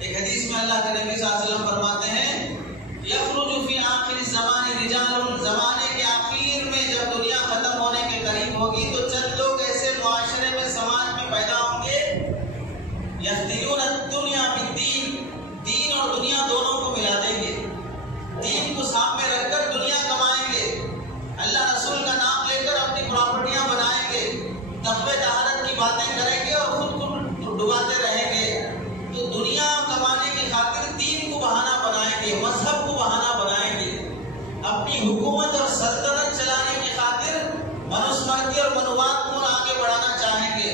ایک حدیث میں اللہ کے نبی صلی اللہ علیہ وسلم فرماتے ہیں یخرج فی آخر الزمان رجال، زمانے کے آخر میں جب دنیا ختم ہونے کے قریب ہوگی تو چند لوگ ایسے معاشرے میں سماج میں پیدا ہوں گے یخدعون الدنیا بالدین، دین اور دنیا دونوں کو ملا دیں گے، دین کو سامنے رکھ کر دنیا کمائیں گے، اللہ رسول کا نام لے کر اپنی پراپرٹیاں بنائیں گے، تقوی طہارت کی باتیں کریں گے اور خود کو ڈباتے رہیں گے۔ تو دنیا کمانے کی خاطر دین کو بہانہ بنائیں گے، مذہب کو بہانہ بنائیں گے، اپنی حکومت اور سلطنت چلانے کی خاطر منوسمرتی اور منوواد کو آگے بڑھانا چاہیں گے،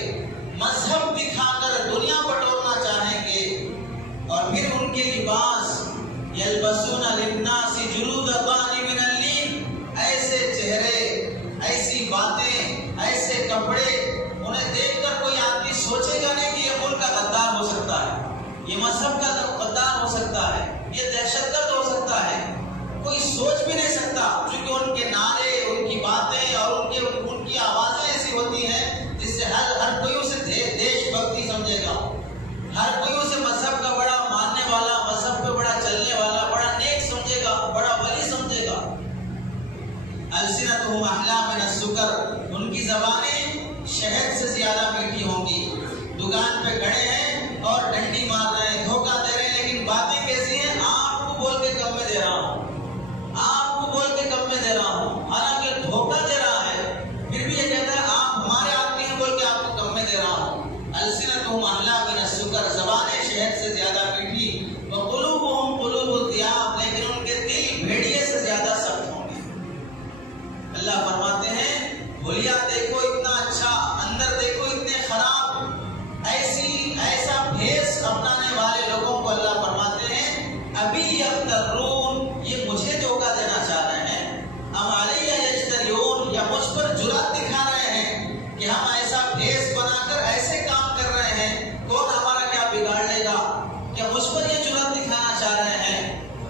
مذہب دکھا کر دنیا بٹورنا چاہیں گے، اور پھر ان کے لباس یلبسون للناس جلود الضأن من اللین، ایسے چہرے، ایسی باتیں، ایسے کپڑے، انہیں دیکھ کر کوئی آدمی سوچے گا نہیں کہ یہ ملک کا غدار ہو سکتا ہے، یہ مذہب کا غدار ہو سکتا ہے، یہ دہشت گرد ہو سکتا ہے، کوئی سوچ بھی نہیں سکتا، کیونکہ ان کے نعرے، ان کی باتیں اور ان کی آوازیں ایسی ہوتی ہیں جس سے ہر کوئی اسے دیش بھکتی سمجھے گا، ہر کوئی اسے مذہب کا بڑا ماننے والا، مذہب پہ بڑا چلنے والا، بڑا نیک سمجھے گا، بڑا ولی سمجھے گا۔ السنتهم احلی من السکر، ان کی زبانیں شہد سے زیادہ میٹھی ہوں گی، دکان پہ کھڑے ہیں اور ڈنڈی مار رہے ہیں، دھوکہ دے رہے ہیں، لیکن باتیں کیسی ہیں؟ آپ کو بول کے کم میں دے رہا ہوں، آپ کو بول کے کم میں دے رہا ہوں، حالانکہ دھوکہ دے رہا ہے، پھر بھی یہ کہتا ہے آپ ہمارے آدمی ہیں بول کے آپ کو کم میں دے رہا ہوں۔ السنتهم احلی من السکر، زبانیں شہد سے زیادہ میٹھی، وقلوبهم قلوب الذئاب، لیکن ان کے دل بھیڑیے سے زیادہ سخت ہوں گے۔ اللہ فرماتے ہیں بھولیا دیکھو اتنا اچھا، اندر دیکھو اتنے خراب، ایسا بھیس اپنانے والے لوگوں کو اللہ فرماتے ہیں ابھی یفترون، یہ مجھے دھوکہ دینا چاہ رہے ہیں، ام علی یجتریون، یا مجھ پر جرأت دکھا رہے ہیں کہ ہم ایسا بھیس بنا کر ایسے کام کر رہے ہیں، کون ہمارا کیا بگاڑ لے گا؟ کیا مجھ پر یہ جرأت دکھانا چاہ رہے ہیں؟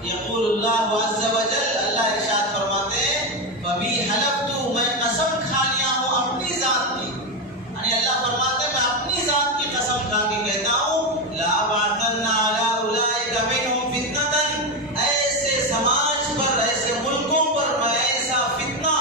یقول اللہ عز وجل، اللہ ارشاد فرماتے ہیں فبی حلفت، میں قسم کھا لیا ہوں اپنی ذات کی، یعنی اللہ فرماتے ہیں میں اپنی ذات کی قسم کھا کے کہتا ہوں لأبعثن علی اولئک منہم فتنۃ، ایسے سماج پر، ایسے ملکوں پر میں ایسا فتنہ،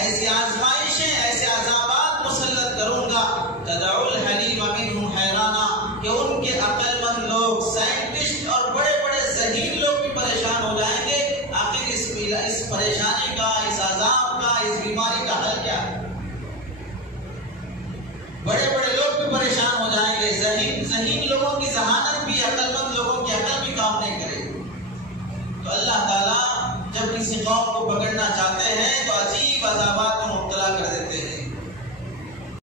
ایسی آزمائشیں، ایسے عذابات مسلط کروں گا، تدعو الحلیم منہم حیرانا، کہ ان کے عقل مند لوگ، سائنٹسٹ اور بڑے بڑے ذہین لوگ بھی پریشان ہو جائیں گے، آخر اس پریشانی کا، اس عذاب کا، اس بیماری کا حل کیا ہے؟ بڑے بڑے لوگ بھی پریشان ہو جائیں گے، ذہین لوگوں کی ذہانت بھی، عقل مند لوگوں کی عقل بھی کام نہیں کرے گی۔ تو اللہ تعالیٰ جب کسی قوم کو پکڑنا چاہتے